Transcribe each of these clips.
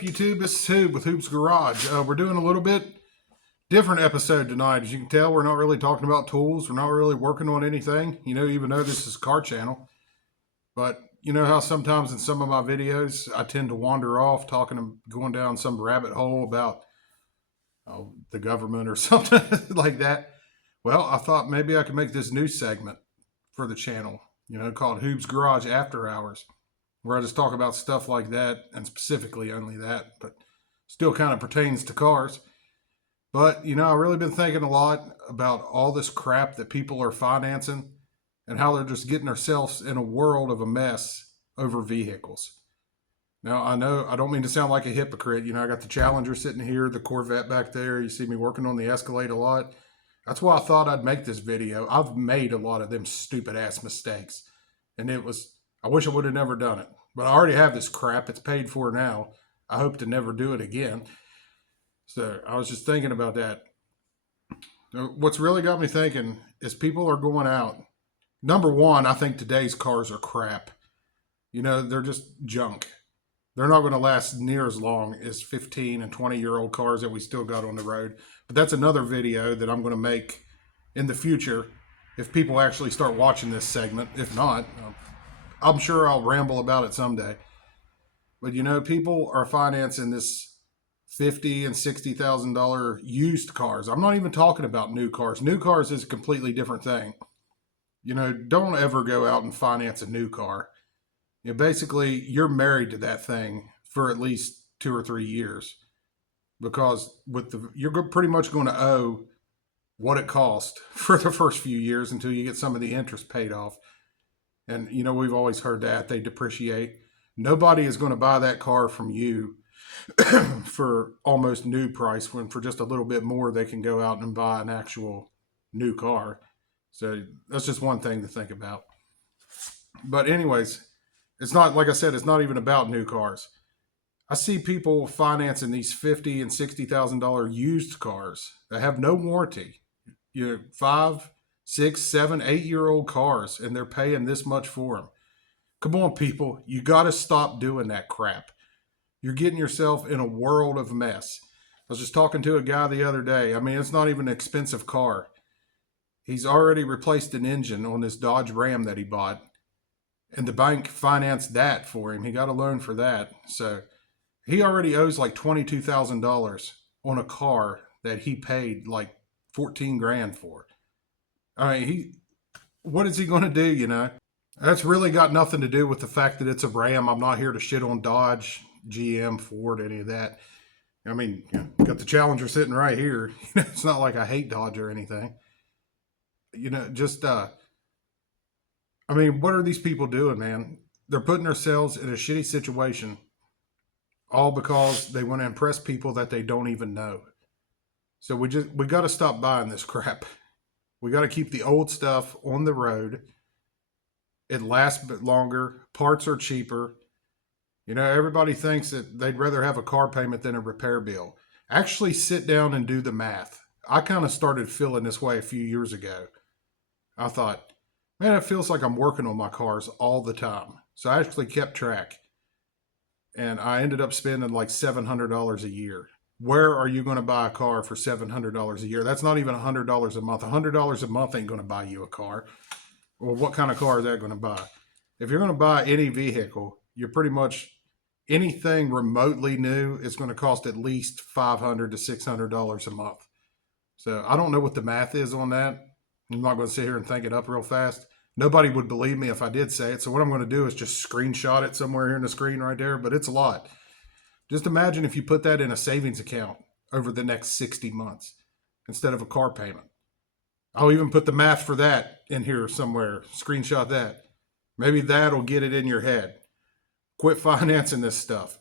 YouTube? This is Hoob with Hoobs Garage. We're doing a little bit different episode tonight. As you can tell, we're not really talking about tools. We're not really working on anything, even though this is a car channel. But you know how sometimes in some of my videos, I tend to wander off going down some rabbit hole about the government or something like that. Well, I thought maybe I could make this new segment for the channel, called Hoobs Garage After Hours, where I just talk about stuff like that, and specifically only that, but still kind of pertains to cars. But, I've really been thinking a lot about all this crap that people are financing and how they're just getting themselves in a world of a mess over vehicles. Now, I know I don't mean to sound like a hypocrite. I got the Challenger sitting here, the Corvette back there. You see me working on the Escalade a lot. That's why I thought I'd make this video. I've made a lot of them stupid ass mistakes. And I wish I would have never done it. But I already have this crap. It's paid for now. I hope to never do it again. So I was just thinking about that. What's really got me thinking is people are going out. Number one, I think today's cars are crap. They're just junk. They're not going to last near as long as 15 and 20-year-old cars that we still got on the road. But that's another video that I'm going to make in the future if people actually start watching this segment. If not, I'm sure I'll ramble about it someday. But people are financing this $50,000 and $60,000 used cars. I'm not even talking about new cars. New cars is a completely different thing. Don't ever go out and finance a new car. Basically, you're married to that thing for at least 2 or 3 years, because you're pretty much going to owe what it cost for the first few years until you get some of the interest paid off. And, we've always heard that they depreciate. Nobody is going to buy that car from you for almost new price, when for just a little bit more, they can go out and buy an actual new car. So that's just one thing to think about. But anyways, it's not, like I said, it's not even about new cars. I see people financing these $50,000 and $60,000 used cars that have no warranty. 5, 6, 7, 8-year-old cars, and they're paying this much for them. Come on, people. You got to stop doing that crap. You're getting yourself in a world of mess. I was just talking to a guy the other day. It's not even an expensive car. He's already replaced an engine on this Dodge Ram that he bought, and the bank financed that for him. He got a loan for that. So he already owes like $22,000 on a car that he paid like 14 grand for. What is he going to do, That's really got nothing to do with the fact that it's a Ram. I'm not here to shit on Dodge, GM, Ford, any of that. Got the Challenger sitting right here. It's not like I hate Dodge or anything. What are these people doing, man? They're putting themselves in a shitty situation, all because they want to impress people that they don't even know. So we got to stop buying this crap. We got to keep the old stuff on the road. It lasts a bit longer. Parts are cheaper. Everybody thinks that they'd rather have a car payment than a repair bill. Actually sit down and do the math. I kind of started feeling this way a few years ago. I thought, man, it feels like I'm working on my cars all the time. So I actually kept track. And I ended up spending like $700 a year. Where are you going to buy a car for $700 a year? That's not even $100 a month. $100 a month ain't going to buy you a car. Well, what kind of car is that going to buy? If you're going to buy any vehicle, you're pretty much anything remotely new is going to cost at least $500 to $600 a month. So I don't know what the math is on that. I'm not going to sit here and think it up real fast. Nobody would believe me if I did say it. So what I'm going to do is just screenshot it somewhere here in the screen right there. But it's a lot. Just imagine if you put that in a savings account over the next 60 months instead of a car payment. I'll even put the math for that in here somewhere. Screenshot that. Maybe that'll get it in your head. Quit financing this stuff.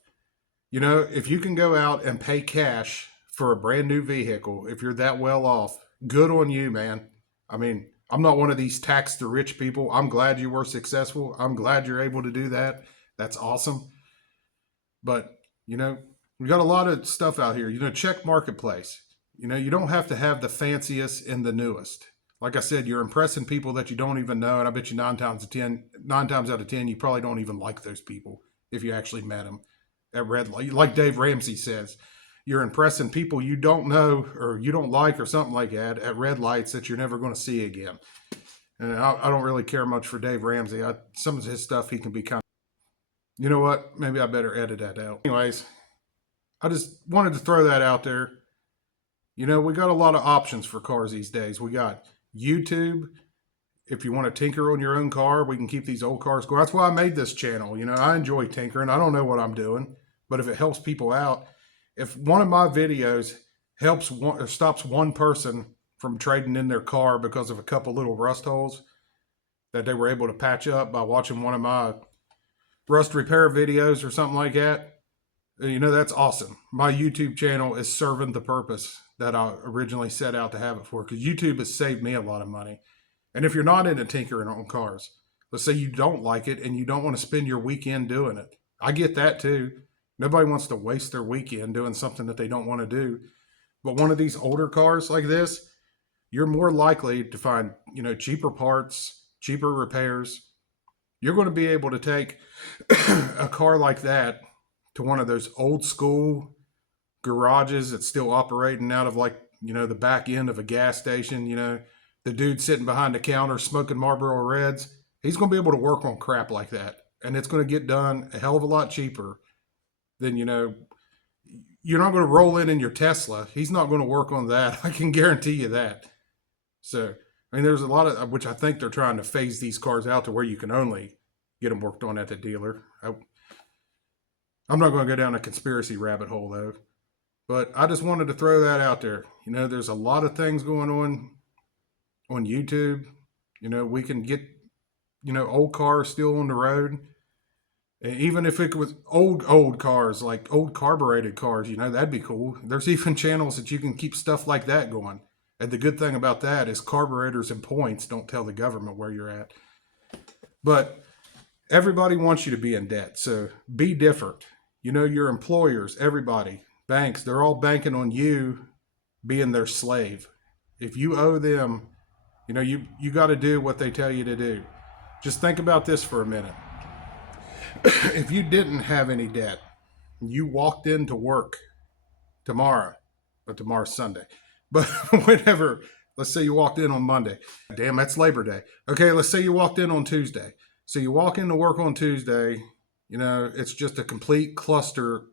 If you can go out and pay cash for a brand new vehicle, if you're that well off, good on you, man. I'm not one of these tax the rich people. I'm glad you were successful. I'm glad you're able to do that. That's awesome. But, we got a lot of stuff out here. Check Marketplace. You don't have to have the fanciest and the newest. Like I said, you're impressing people that you don't even know. And I bet you 9 times out of 10, you probably don't even like those people if you actually met them. at red light. Like Dave Ramsey says, you're impressing people you don't know or you don't like or something like that at red lights that you're never going to see again. And I don't really care much for Dave Ramsey. Some of his stuff, he can be kind of, you know what? Maybe I better edit that out. Anyways, I just wanted to throw that out there. You know, we got a lot of options for cars these days. We got YouTube. If you want to tinker on your own car, we can keep these old cars going. That's why I made this channel. You know, I enjoy tinkering. I don't know what I'm doing, but if it helps people out, if one of my videos helps one or stops one person from trading in their car because of a couple little rust holes that they were able to patch up by watching one of my rust repair videos or something like that, you know, that's awesome. My YouTube channel is serving the purpose that I originally set out to have it for, because YouTube has saved me a lot of money. And if you're not into tinkering on cars, let's say you don't like it and you don't want to spend your weekend doing it. I get that too. Nobody wants to waste their weekend doing something that they don't want to do. But one of these older cars like this, you're more likely to find, you know, cheaper parts, cheaper repairs. You're going to be able to take a car like that to one of those old school garages that's still operating out of, like, you know, the back end of a gas station. You know, the dude sitting behind the counter smoking Marlboro Reds. He's going to be able to work on crap like that. And it's going to get done a hell of a lot cheaper than, you know, you're not going to roll in your Tesla. He's not going to work on that. I can guarantee you that. So, I mean, there's a lot of, which I think they're trying to phase these cars out to where you can only get them worked on at the dealer. I'm not going to go down a conspiracy rabbit hole, though. But I just wanted to throw that out there. You know, there's a lot of things going on YouTube. You know, we can get, you know, old cars still on the road. And even if it was old cars, like old carbureted cars, you know, that'd be cool. There's even channels that you can keep stuff like that going. And the good thing about that is carburetors and points don't tell the government where you're at. But everybody wants you to be in debt. So be different. You know, your employers, everybody, banks, they're all banking on you being their slave. If you owe them, you know, you got to do what they tell you to do. Just think about this for a minute. If you didn't have any debt, you walked into work tomorrow, but tomorrow's Sunday. But whenever, let's say you walked in on Monday. Damn, that's Labor Day. Okay, let's say you walked in on Tuesday. So you walk into work on Tuesday, you know, it's just a complete cluster,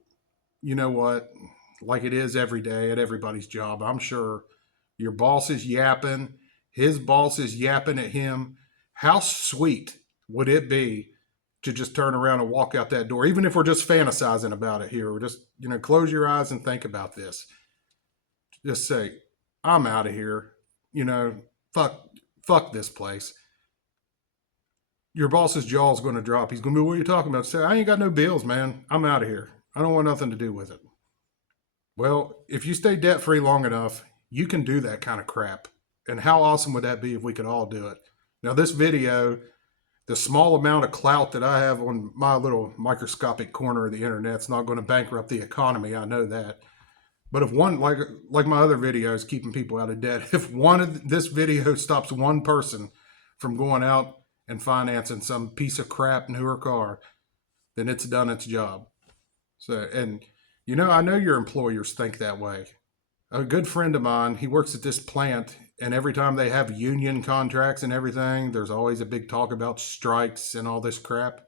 you know what, like it is every day at everybody's job. I'm sure your boss is yapping, his boss is yapping at him. How sweet would it be to just turn around and walk out that door, even if we're just fantasizing about it here, or just, you know, close your eyes and think about this. Just say, I'm out of here. You know, fuck this place. Your boss's jaw's going to drop. He's going to be, what are you talking about? Say, I ain't got no bills, man. I'm out of here. I don't want nothing to do with it. Well, if you stay debt free long enough, you can do that kind of crap. And how awesome would that be if we could all do it? Now, this video, the small amount of clout that I have on my little microscopic corner of the internet's not going to bankrupt the economy. I know that. But if one, like my other videos, keeping people out of debt, if one of this video stops one person from going out and financing some piece of crap newer car, then it's done its job. So, and you know, I know your employers think that way. A good friend of mine, he works at this plant, and every time they have union contracts and everything, there's always a big talk about strikes and all this crap.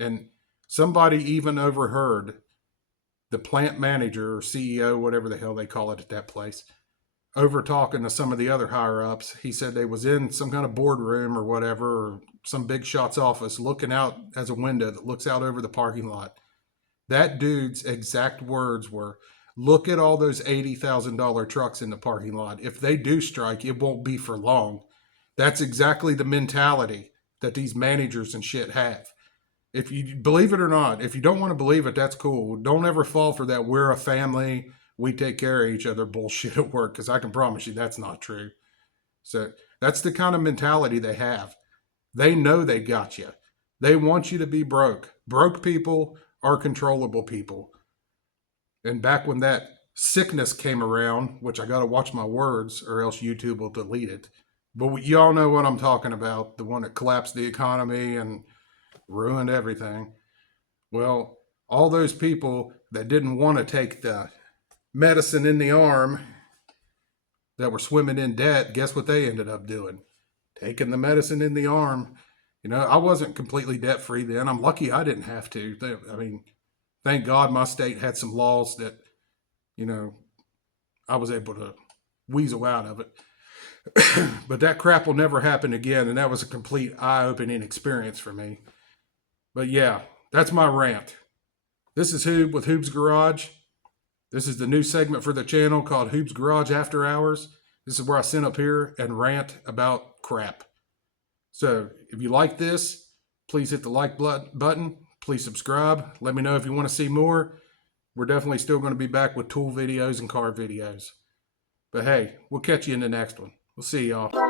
And somebody even overheard the plant manager or CEO, whatever the hell they call it at that place, over talking to some of the other higher ups. He said they was in some kind of boardroom or whatever, or some big shot's office, looking out as a window that looks out over the parking lot. That dude's exact words were, look at all those $80,000 trucks in the parking lot. If they do strike, it won't be for long. That's exactly the mentality that these managers and shit have. If you believe it or not, if you don't want to believe it, that's cool. Don't ever fall for that we're a family, we take care of each other bullshit at work, because I can promise you that's not true. So that's the kind of mentality they have. They know they got you. They want you to be broke. Broke people are controllable people. And back when that sickness came around, which I got to watch my words or else YouTube will delete it. But y'all know what I'm talking about. The one that collapsed the economy and ruined everything. Well, all those people that didn't want to take the medicine in the arm that were swimming in debt, guess what they ended up doing? Taking the medicine in the arm. You know, I wasn't completely debt free then. I'm lucky I didn't have to. I mean, thank God my state had some laws that, you know, I was able to weasel out of it. But that crap will never happen again. And that was a complete eye opening experience for me. But yeah, that's my rant. This is Hoob with Hoobs Garage. This is the new segment for the channel called Hoobs Garage After Hours. This is where I sit up here and rant about crap. So if you like this, please hit the like button. Please subscribe. Let me know if you want to see more. We're definitely still going to be back with tool videos and car videos. But hey, we'll catch you in the next one. We'll see y'all.